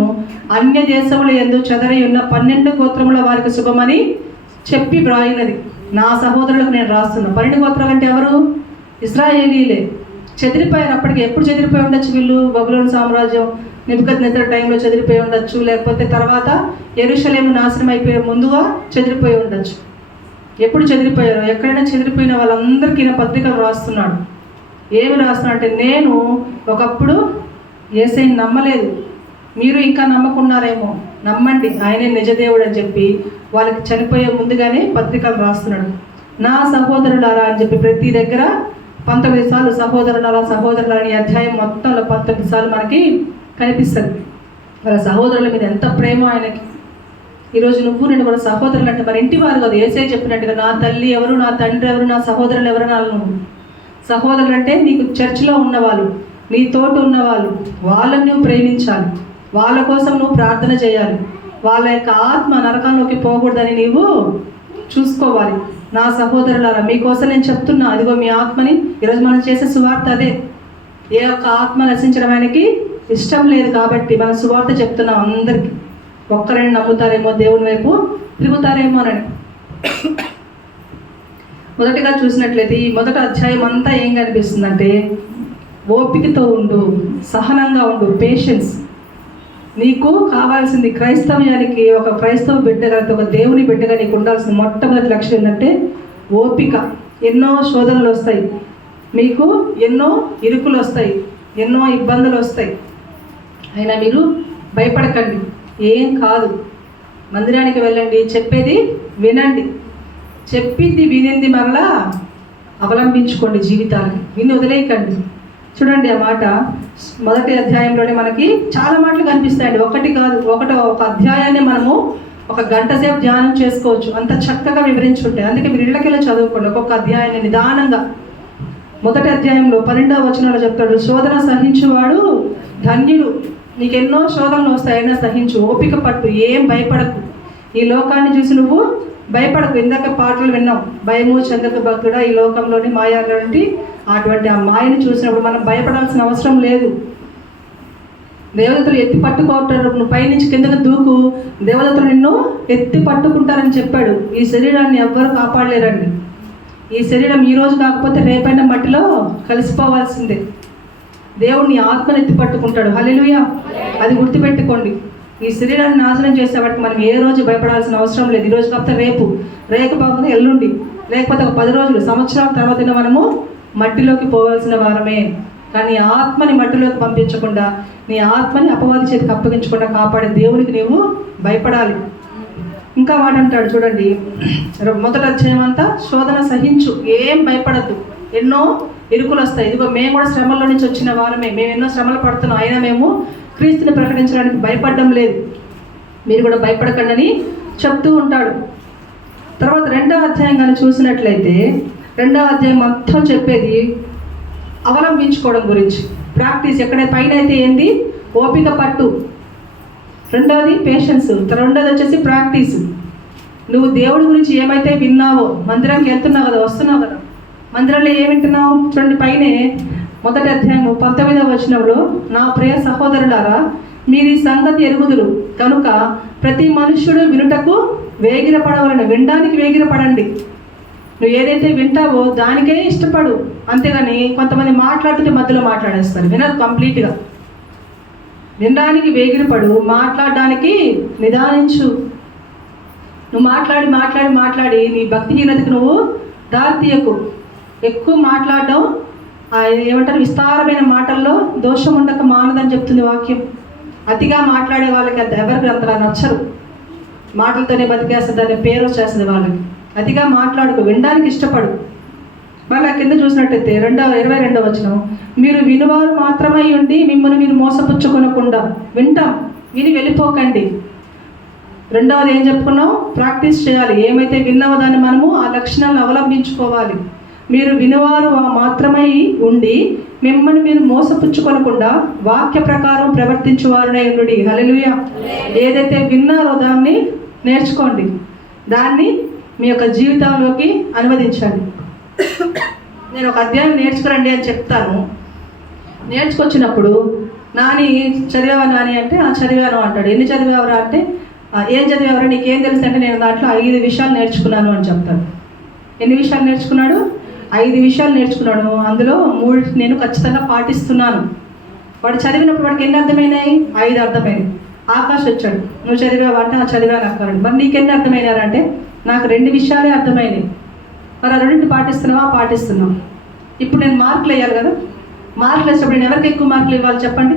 అన్య దేశముల యందు చెదరై ఉన్న 12 గోత్రముల వారికి శుభమని చెప్పి వ్రాయినది. నా సహోదరులకు నేను రాస్తున్నా. 12 గోత్రాలు అంటే ఎవరు, ఇశ్రాయేలీలే. చెదిరిపోయారు అప్పటికి. ఎప్పుడు చెదిరిపోయి ఉండొచ్చు వీళ్ళు, బబులోను సామ్రాజ్యం నెబుకద్నెజర్ టైంలో చెదిరిపోయి ఉండొచ్చు, లేకపోతే తర్వాత యెరూషలేము నాశనం అయిపోయే ముందుగా చెదిరిపోయి ఉండొచ్చు. ఎప్పుడు చెదిరిపోయారో, ఎక్కడైనా చెదిరిపోయిన వాళ్ళందరికీ ఈయన పత్రికలు రాస్తున్నాడు. ఏమి రాస్తున్నాడు అంటే, నేను ఒకప్పుడు యేసయ్యని నమ్మలేదు, మీరు ఇంకా నమ్మకున్నారేమో, నమ్మండి, ఆయనే నిజదేవుడు అని చెప్పి వాళ్ళకి చనిపోయే ముందుగానే పత్రికలు రాస్తున్నాడు. నా సహోదరులారా అని చెప్పి ప్రతి దగ్గర 19 సార్లు సహోదరులారా సహోదరులారా అని అధ్యాయం మొత్తంలో 19 సార్లు మనకి కనిపిస్తుంది. వాళ్ళ సహోదరుల మీద ఎంత ప్రేమ ఆయనకి. ఈరోజు నువ్వు నేను కూడా సహోదరులు అంటే మరి ఇంటి వారు కదా. యేసయ్య చెప్పినట్టుగా నా తల్లి ఎవరు, నా తండ్రి ఎవరు, నా సహోదరులు ఎవరు అనాలి నువ్వు. సహోదరులు అంటే నీకు చర్చిలో ఉన్నవాళ్ళు, నీ తోటి ఉన్నవాళ్ళు, వాళ్ళని నువ్వు ప్రేమించాలి, వాళ్ళ కోసం నువ్వు ప్రార్థన చేయాలి, వాళ్ళ యొక్క ఆత్మ నరకంలోకి పోకూడదని నీవు చూసుకోవాలి. నా సహోదరులారా మీకోసం నేను చెప్తున్నా, అదిగో మీ ఆత్మని. ఈరోజు మనం చేసే సువార్త అదే. ఏ ఒక్క ఆత్మ నశించడం ఆయనకి ఇష్టం లేదు కాబట్టి మనం సువార్త చెప్తున్నాం అందరికీ. ఒక్కరైనా నమ్ముతారేమో, దేవుని వైపు తిరుగుతారేమో అని. మొదటిగా చూసినట్లయితే ఈ మొదటి అధ్యాయం అంతా ఏం కనిపిస్తుందంటే, ఓపికతో ఉండు, సహనంగా ఉండు, పేషెన్స్. నీకు కావాల్సింది క్రైస్తవ్యానికి, ఒక క్రైస్తవ బిడ్డగా, ఒక దేవుని బిడ్డగా నీకు ఉండాల్సిన మొట్టమొదటి లక్ష్యం ఏంటంటే ఓపిక. ఎన్నో శోధనలు వస్తాయి, మీకు ఎన్నో ఇరుకులు వస్తాయి, ఎన్నో ఇబ్బందులు వస్తాయి. అయినా మీరు భయపడకండి, ఏం కాదు. మందిరానికి వెళ్ళండి, చెప్పేది వినండి, చెప్పింది వినింది మరలా అవలంబించుకోండి జీవితానికి, విని వదిలేయకండి. చూడండి ఆ మాట మొదటి అధ్యాయంలోనే మనకి చాలా మాటలు కనిపిస్తాయండి. ఒకటి కాదు, ఒక అధ్యాయాన్ని మనము 1 గంట సేపు ధ్యానం చేసుకోవచ్చు, అంత చక్కగా వివరించుంటాయి. అందుకే మీరు ఇళ్ళకెళ్ళి చదువుకోండి ఒక్కొక్క అధ్యాయాన్ని నిదానంగా. మొదటి అధ్యాయంలో 12వ వచనంలో చెప్తాడు, శోధన సహించువాడు ధన్యుడు. నీకు ఎన్నో శోధనలు వస్తాయైనా సహించు, ఓపిక పట్టు, ఏం భయపడకు. ఈ లోకాన్ని చూసి నువ్వు భయపడకు. ఇందాక పాటలు విన్నాం, భయము చందక భక్తుడా ఈ లోకంలోని మాయాలంటి అటువంటి ఆ మాయను చూసినప్పుడు మనం భయపడాల్సిన అవసరం లేదు. దేవదత్తులు ఎత్తి పట్టుకుంటారు, నువ్వు పైనుంచి కిందకు దూకు, దేవదత్తులు నిన్ను ఎత్తి పట్టుకుంటారని చెప్పాడు. ఈ శరీరాన్ని ఎవ్వరు కాపాడలేరండి. ఈ శరీరం ఈ రోజు కాకపోతే రేపైనా మట్టిలో కలిసిపోవాల్సిందే. దేవుడిని ఆత్మను ఎత్తి పట్టుకుంటాడు. హల్లెలూయా, అది గుర్తుపెట్టుకోండి. ఈ శరీరాన్ని నాశనం చేసేవాటికి మనం ఏ రోజు భయపడాల్సిన అవసరం లేదు. ఈ రోజు కాకపోతే రేపు, రేపు ఎల్లుండి, లేకపోతే ఒక 10 రోజులు, సంవత్సరాల తర్వాత మనము మట్టిలోకి పోవాల్సిన వారమే. కానీ ఆత్మని మట్టిలోకి పంపించకుండా, నీ ఆత్మని అపవాది చేతికి అప్పగించకుండా కాపాడే దేవుడికి నీవు భయపడాలి. ఇంకా వాడంటాడు చూడండి, మొదటి అధ్యాయం అంతా శోధన సహించు, ఏం భయపడద్దు. ఎన్నో ఇరుకులు వస్తాయి. ఇదిగో మేము కూడా శ్రమల్లో నుంచి వచ్చిన వారమే, మేము ఎన్నో శ్రమలు పడుతున్నాం, అయినా మేము క్రీస్తుని ప్రకటించడానికి భయపడడం లేదు. మీరు కూడా భయపడకండి అని చెప్తూ ఉంటాడు. తర్వాత 2వ అధ్యాయం కానీ చూసినట్లయితే 2వ అధ్యాయం మొత్తం చెప్పేది అవలంబించుకోవడం గురించి, ప్రాక్టీస్. ఎక్కడ పైన అయితే ఏంటి, ఓపిక పట్టు. రెండవది పేషెన్స్, రెండోది వచ్చేసి ప్రాక్టీస్. నువ్వు దేవుడి గురించి ఏమైతే విన్నావో, మందిరానికి వెళ్తున్నావు కదా, వస్తున్నావు కదా, మందిరంలో ఏమి వింటున్నావు చూడండి. పైనే మొదటి అధ్యాయం 19వ వచనంలో, నా ప్రియ సహోదరులారా మీరు ఈ సంగతి ఎరుగుదురు కనుక ప్రతి మనుష్యుడు వినుటకు వేగిరపడవలను, వినడానికి వేగిరపడండి. నువ్వు ఏదైతే వింటావో దానికే ఇష్టపడు, అంతేగాని కొంతమంది మాట్లాడుతుంటే మధ్యలో మాట్లాడేస్తారు, వినరు కంప్లీట్గా. వినడానికి వేగిరపడు, మాట్లాడడానికి నిదానించు. నువ్వు మాట్లాడి మాట్లాడి మాట్లాడి నీ భక్తిహీనతకు నువ్వు దారి తీయకు. ఎక్కువ మాట్లాడడం ఏమంటారు, విస్తారమైన మాటల్లో దోషం ఉండక మానదని చెప్తుంది వాక్యం. అతిగా మాట్లాడే వాళ్ళకి అది ఎవరికి అంతలా నచ్చరు, మాటలతోనే బతికేస్తుంది అనే పేరు వచ్చేస్తుంది వాళ్ళకి. అతిగా మాట్లాడుకు, వినడానికి ఇష్టపడు. మళ్ళీ కింద చూసినట్టయితే 22వ వచనం, మీరు వినువారు మాత్రమై ఉండి మిమ్మల్ని మీరు మోసపుచ్చుకొనకుండా. వింటాం, విని వెళ్ళిపోకండి. రెండవది ఏం చెప్పుకున్నాం, ప్రాక్టీస్ చేయాలి. ఏమైతే విన్నామో దాన్ని మనము ఆ లక్షణాలను అవలంబించుకోవాలి. మీరు వినువారు మాత్రమై ఉండి మిమ్మల్ని మీరు మోసపుచ్చుకొనకుండా వాక్య ప్రకారం ప్రవర్తించువారునై ఉండుడి. హల్లెలూయా. ఏదైతే విన్నారో దాన్ని నేర్చుకోండి, దాన్ని మీ యొక్క జీవితంలోకి అనువదించండి. నేను ఒక అధ్యాయం నేర్చుకురండి అని చెప్తాను. నేర్చుకొచ్చినప్పుడు నాని చదివావా నాని అంటే చదివాను అంటాడు. ఎన్ని చదివావరా అంటే ఏం చదివావరా, నీకేం తెలుసు అంటే నేను దాంట్లో 5 విషయాలు నేర్చుకున్నాను అని చెప్తాడు. ఎన్ని విషయాలు నేర్చుకున్నాడు? 5 విషయాలు నేర్చుకున్నాడు. అందులో 3 నేను ఖచ్చితంగా పాటిస్తున్నాను. వాడు చదివినప్పుడు వాడికి ఎన్ని అర్థమైనాయి? 5 అర్థమైనాయి. ఆకాష్ వచ్చాడు, నువ్వు చదివావా అంటే చదివాను అక్కడ. మరి నీకెన్ని అర్థమైనారంటే నాకు 2 విషయాలే అర్థమైనాయి. మరి ఆ 2 పాటిస్తున్నావా? పాటిస్తున్నావు. ఇప్పుడు నేను మార్కులు వేయాలి కదా, మార్కులు వేసినప్పుడు నేను ఎవరికి ఎక్కువ మార్కులు ఇవ్వాలి చెప్పండి?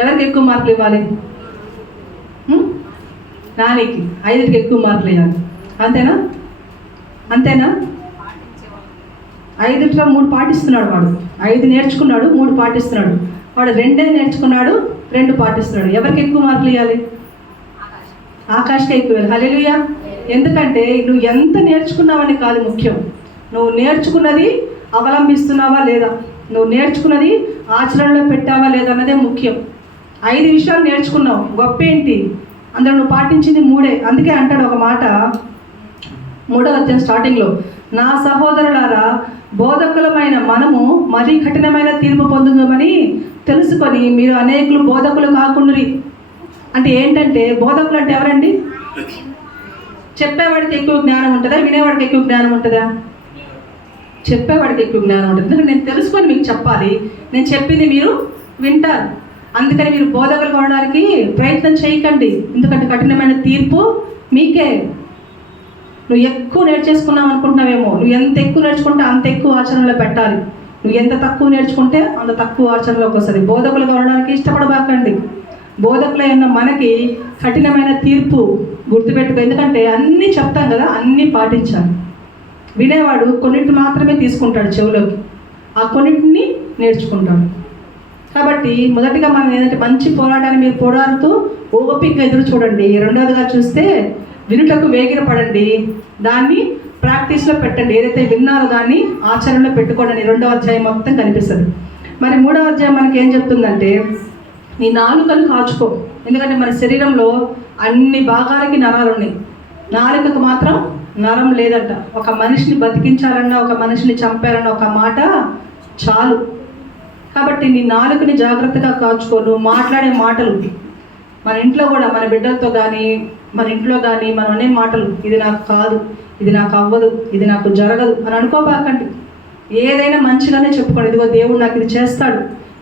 ఎవరికి ఎక్కువ మార్కులు ఇవ్వాలి? నానికి 5కి ఎక్కువ మార్కులు వేయాలి. అంతేనా? అంతేనా? 5లో 3 పాటిస్తున్నాడు వాడు. 5 నేర్చుకున్నాడు, 3 పాటిస్తున్నాడు. వాడు 2 నేర్చుకున్నాడు, 2 పాటిస్తున్నాడు. ఎవరికి ఎక్కువ మార్కులు ఇవ్వాలి? ఆకాష్కే ఎక్కువ ఇవ్వాలి. హల్లెలూయా. ఎందుకంటే నువ్వు ఎంత నేర్చుకున్నావని కాదు ముఖ్యం, నువ్వు నేర్చుకున్నది అవలంబిస్తున్నావా లేదా, నువ్వు నేర్చుకున్నది ఆచరణలో పెట్టావా లేదా అన్నదే ముఖ్యం. 5 విషయాలు నేర్చుకున్నావు, గొప్ప ఏంటి? అందులో నువ్వు పాటించింది 3. అందుకే అంటాడు ఒక మాట 3వ అధ్యాయం స్టార్టింగ్లో, నా సహోదరులారా బోధకులమైన మనము మరీ కఠినమైన తీర్పు పొందుదామని తెలుసుకొని మీరు అనేకులు బోధకులు కాకుండారి. అంటే ఏంటంటే బోధకులు అంటే ఎవరండి? చెప్పేవాడికి ఎక్కువ జ్ఞానం ఉంటుందా, వినేవాడికి ఎక్కువ జ్ఞానం ఉంటుందా? చెప్పేవాడికి ఎక్కువ జ్ఞానం ఉంటుంది. ఎందుకంటే నేను తెలుసుకొని మీకు చెప్పాలి, నేను చెప్పింది మీరు వింటారు. అందుకని మీరు బోధకులు కావడానికి ప్రయత్నం చేయకండి, ఎందుకంటే కఠినమైన తీర్పు మీకే. నువ్వు ఎక్కువ నేర్చేసుకున్నావు అనుకుంటున్నావేమో, నువ్వు ఎంత ఎక్కువ నేర్చుకుంటే అంత ఎక్కువ ఆచరణలో పెట్టాలి. నువ్వు ఎంత తక్కువ నేర్చుకుంటే అంత తక్కువ ఆచరణలోకి వస్తుంది. బోధకులు కావడానికి ఇష్టపడబాకండి. బోధకులైన మనకి కఠినమైన తీర్పు గుర్తుపెట్టుకో. ఎందుకంటే అన్నీ చెప్తాం కదా, అన్నీ పాటించాలి. వినేవాడు కొన్నింటిని మాత్రమే తీసుకుంటాడు చెవులోకి, ఆ కొన్నింటిని నేర్చుకుంటాడు. కాబట్టి మొదటిగా మనం ఏదంటే మంచి పోరాటాన్ని మీరు పోరాడుతూ ఓపికగా ఎదురు చూడండి. రెండవదిగా చూస్తే వినుటకు వేగిరపడండి, దాన్ని ప్రాక్టీస్లో పెట్టండి. ఏదైతే విన్నారో దాన్ని ఆచరణలో పెట్టుకోండి. 2వ అధ్యాయం మొత్తం కనిపిస్తుంది. మరి 3వ అధ్యాయం మనకి ఏం చెప్తుందంటే నీ నాలుకను కాచుకో. ఎందుకంటే మన శరీరంలో అన్ని భాగాలకి నరాలు ఉన్నాయి, నాలుకకు మాత్రం నరం లేదంట. ఒక మనిషిని బతికించాలన్నా, ఒక మనిషిని చంపాలన్నా ఒక మాట చాలు. కాబట్టి నీ నాలుకని జాగ్రత్తగా కాచుకో. నువ్వు మాట్లాడే మాటలు మన ఇంట్లో కూడా, మన బిడ్డలతో కానీ, మన ఇంట్లో కానీ మనం అనే మాటలు, ఇది నాకు కాదు, ఇది నాకు అవ్వదు, ఇది నాకు జరగదు అని అనుకోబాకండి. ఏదైనా మంచిగానే చెప్పుకోండి. ఇదిగో దేవుడు నాకు ఇది చేస్తాడు,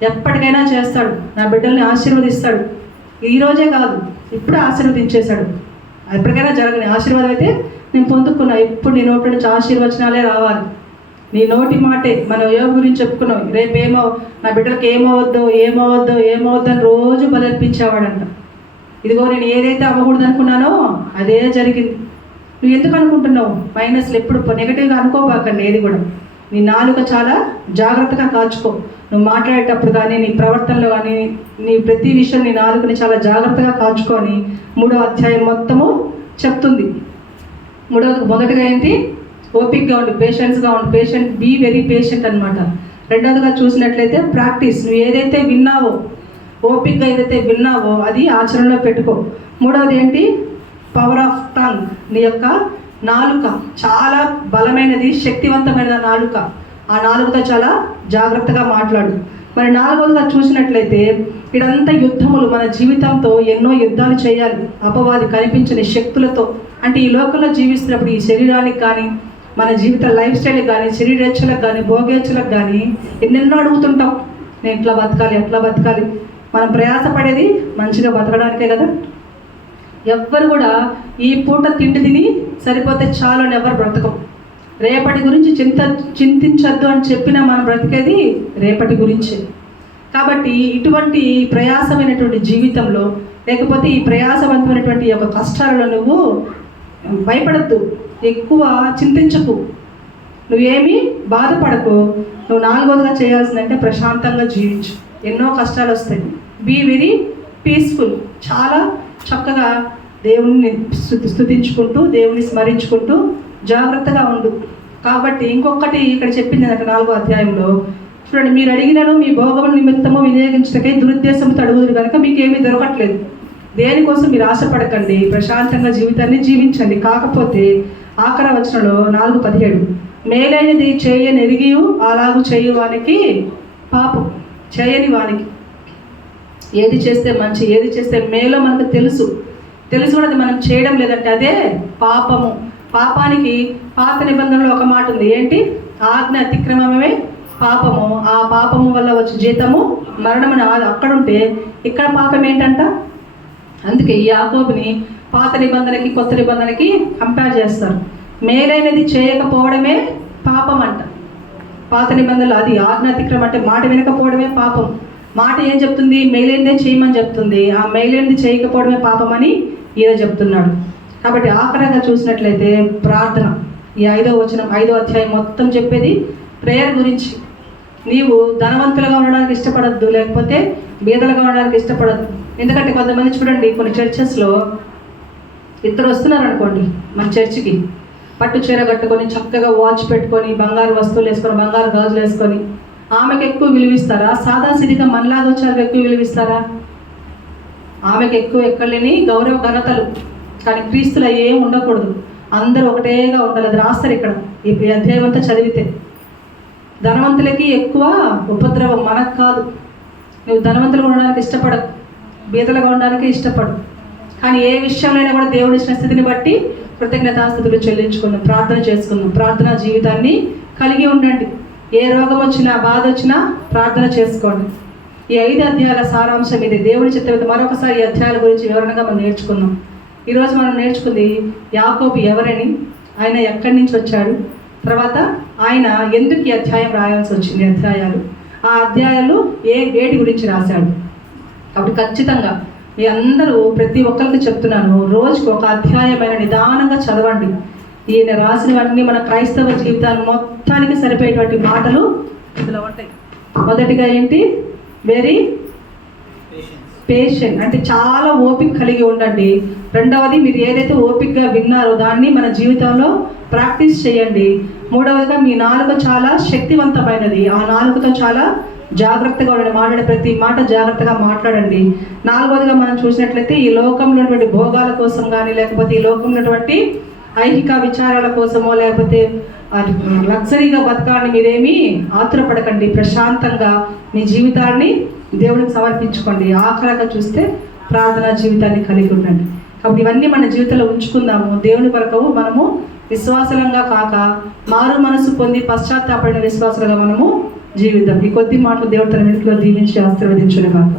ఎప్పటికైనా చేస్తాడు, నా బిడ్డల్ని ఆశీర్వదిస్తాడు. ఈరోజే కాదు, ఇప్పుడే ఆశీర్వదించేశాడు. ఎప్పటికైనా జరగని ఆశీర్వాదం అయితే నేను పొందుకున్నా. ఎప్పుడు నీ నోటి నుంచి ఆశీర్వచనాలే రావాలి. నీ నోటి మాటే. మనం యోగ గురించి చెప్పుకున్నాం. రేపేమో నా బిడ్డలకి ఏమవద్దో ఏమవద్దో ఏమవద్దు అని రోజు బలర్పించేవాడంట. ఇదిగో నేను ఏదైతే అవ్వకూడదు అనుకున్నానో అదే జరిగింది. నువ్వు ఎందుకు అనుకుంటున్నావు? మైనస్లు ఎప్పుడు నెగిటివ్గా అనుకోబాకండి ఏది కూడా. నీ నాలుక చాలా జాగ్రత్తగా కాచుకో. నువ్వు మాట్లాడేటప్పుడు కానీ, నీ ప్రవర్తనలో కానీ, నీ ప్రతి విషయం నీ నాలుకని చాలా జాగ్రత్తగా కాచుకొని 3వ అధ్యాయం మొత్తము చెప్తుంది. మొదటిగా ఏంటి? ఓపిక్గా ఉండి, పేషెన్స్గా ఉండి. పేషెంట్, బీ వెరీ పేషెంట్ అనమాట. రెండవదిగా చూసినట్లయితే ప్రాక్టీస్. నువ్వు ఏదైతే విన్నావో, ఓపిక్గా ఏదైతే విన్నావో అది ఆచరణలో పెట్టుకో. 3వది ఏంటి? Power of tongue. నీ యొక్క నాలుక చాలా బలమైనది, శక్తివంతమైన నాలుక. ఆ నాలుకతో చాలా జాగ్రత్తగా మాట్లాడు. మరి 4వదిగా చూసినట్లయితే ఇదంతా యుద్ధములు, మన జీవితంతో ఎన్నో యుద్ధాలు చేయాలి అపవాది కనిపించని శక్తులతో. అంటే ఈ లోకంలో జీవిస్తున్నప్పుడు ఈ శరీరానికి కానీ, మన జీవిత లైఫ్ స్టైల్కి కానీ, శరీరేచ్ఛలకు కానీ, భోగేచ్ఛలకు కానీ ఎన్నెన్నో అడుగుతుంటాం. నేను ఎట్లా బతకాలి, ఎట్లా బతకాలి. మనం ప్రయాసపడేది మంచిగా బతకడానికే కదా. ఎవ్వరు కూడా ఈ పూట తిండి తిని సరిపోతే చాలు అని ఎవరు బ్రతకం. రేపటి గురించి చింతించద్దు అని చెప్పినా మనం బ్రతికేది రేపటి గురించి. కాబట్టి ఇటువంటి ప్రయాసమైనటువంటి జీవితంలో, లేకపోతే ఈ ప్రయాసవంతమైనటువంటి యొక్క కష్టాలలో నువ్వు భయపడద్దు, ఎక్కువ చింతించకు, నువ్వేమీ బాధపడకు. నువ్వు 4వదిగా చేయాల్సిందంటే ప్రశాంతంగా జీవించు. ఎన్నో కష్టాలు వస్తాయి, బీ వెరీ పీస్ఫుల్, చాలా చక్కగా దేవుణ్ణి స్తుతించుకుంటూ, దేవుని స్మరించుకుంటూ జాగ్రత్తగా ఉండు. కాబట్టి ఇంకొకటి ఇక్కడ చెప్పింది అంటే 4వ అధ్యాయంలో చూడండి, మీరు అడిగినను మీ భోగముల నిమిత్తము వినియోగించటకై దురుద్దేశంతో అడుగుదురు కనుక మీకు ఏమీ దొరకట్లేదు. దేనికోసం మీరు ఆశపడకండి, ప్రశాంతంగా జీవితాన్ని జీవించండి. కాకపోతే ఆఖరి వచనంలో 4:17 మేలైనది చేయని ఎరిగియు అలాగూ చేయు వానికి పాపం. చేయని వానికి ఏది చేస్తే మంచి, ఏది చేస్తే మేలో మనకు తెలుసు కూడా అది మనం చేయడం లేదంటే అదే పాపము. పాపానికి పాత నిబంధనలో ఒక మాట ఉంది, ఏంటి? ఆజ్ఞ అతిక్రమమే పాపము, ఆ పాపము వల్ల వచ్చే జీతము మరణమని అక్కడుంటే ఇక్కడ పాపం ఏంటంట? అందుకే ఈ యాకోబుని పాత నిబంధనకి కొత్త నిబంధనకి కంపేర్ చేస్తారు. మేలైనది చేయకపోవడమే పాపం అంట. పాత నిబంధనలు అది ఆజ్ఞ అతిక్రమం అంటే మాట వినకపోవడమే పాపం. మాట ఏం చెప్తుంది? మేలైనదే చేయమని చెప్తుంది. ఆ మేలైనది చేయకపోవడమే పాపం అని ఈయన చెప్తున్నాడు. కాబట్టి ఆఖరిగా చూసినట్లయితే ప్రార్థన, ఈ 5వ వచనం 5వ అధ్యాయం మొత్తం చెప్పేది ప్రేయర్ గురించి. నీవు ధనవంతులుగా ఉండడానికి ఇష్టపడద్దు, లేకపోతే బీదలుగా ఉండడానికి ఇష్టపడద్దు. ఎందుకంటే కొంతమంది చూడండి, కొన్ని చర్చెస్లో ఇద్దరు వస్తున్నారు అనుకోండి మన చర్చికి, పట్టు చీర కట్టుకొని చక్కగా వాచ్ పెట్టుకొని బంగారు వస్తువులు వేసుకొని బంగారు గాజులు వేసుకొని ఆమెకు ఎక్కువ విలువిస్తారా? సాదాసిదిగా మనలాగా వచ్చారు ఎక్కువ విలువిస్తారా? ఆమెకు ఎక్కువ ఎక్కలేని గౌరవ ఘనతలు. కానీ క్రీస్తులో ఏం ఉండకూడదు, అందరూ ఒకటేగా ఉండాలి. అది రాస్తారు ఇక్కడ ఈ అధ్యాయం అంతా చదివితే. ధనవంతులకి ఎక్కువ ఉపద్రవం, మనకు కాదు. నువ్వు ధనవంతులుగా ఉండడానికి ఇష్టపడకు, బీదలుగా ఉండడానికి ఇష్టపడు. కానీ ఏ విషయంలో కూడా దేవుడు ఇచ్చిన స్థితిని బట్టి కృతజ్ఞతాస్థుతులు చెల్లించుకుందాం, ప్రార్థన చేసుకుందాం. ప్రార్థనా జీవితాన్ని కలిగి ఉండండి. ఏ రోగం వచ్చినా, బాధ వచ్చినా ప్రార్థన చేసుకోండి. ఈ 5 అధ్యాయాల సారాంశం ఇది. దేవుడి చిత్తం మరొకసారి ఈ అధ్యాయాల గురించి వివరణగా మనం నేర్చుకుందాం. ఈరోజు మనం నేర్చుకుంది యాకోబు ఎవరని, ఆయన ఎక్కడి నుంచి వచ్చాడు, తర్వాత ఆయన ఎందుకు ఈ అధ్యాయం రాయాల్సి వచ్చింది, అధ్యాయాలు, ఆ అధ్యాయాలు వేటి గురించి రాశాడు. కాబట్టి ఖచ్చితంగా మీ అందరూ ప్రతి ఒక్కరికి చెప్తున్నాను, రోజుకు ఒక అధ్యాయమైన నిదానంగా చదవండి. ఈయన రాసినవన్నీ మన క్రైస్తవ జీవితాన్ని మొత్తానికి సరిపోయేటువంటి మాటలు ఇందులో ఉంటాయి. మొదటిగా ఏంటి? వెరీ పేషెంట్, అంటే చాలా ఓపిక కలిగి ఉండండి. రెండవది, మీరు ఏదైతే ఓపికగా విన్నారో దాన్ని మన జీవితంలో ప్రాక్టీస్ చేయండి. మూడవదిగా, మీ నాలుక చాలా శక్తివంతమైనది, ఆ నాలుకతో చాలా జాగ్రత్తగా ఉండండి. మాట్లాడే ప్రతి మాట జాగ్రత్తగా మాట్లాడండి. నాలుగవదిగా మనం చూసినట్లయితే ఈ లోకంలో ఉన్నటువంటి భోగాల కోసం కానీ, లేకపోతే ఈ లోకంలో ఉన్నటువంటి ఐహిక విచారాల కోసమో, లేకపోతే లగ్జరీగా బతకాలని మీరేమీ ఆతురపడకండి. ప్రశాంతంగా మీ జీవితాన్ని దేవుడికి సమర్పించుకోండి. ఆఖరిగా చూస్తే ప్రార్థనా జీవితాన్ని కలిగి ఉండండి. కాబట్టి ఇవన్నీ మన జీవితంలో ఉంచుకుందాము. దేవుని కొరకు మనము విశ్వాసంగా కాక మారు మనసు పొంది పశ్చాత్తాపడిన విశ్వాసాలుగా మనము జీవిద్దాం. ఈ కొద్ది మాటలు దేవుడు తన వెనుకలో దీవించి ఆశీర్వదించును గాక.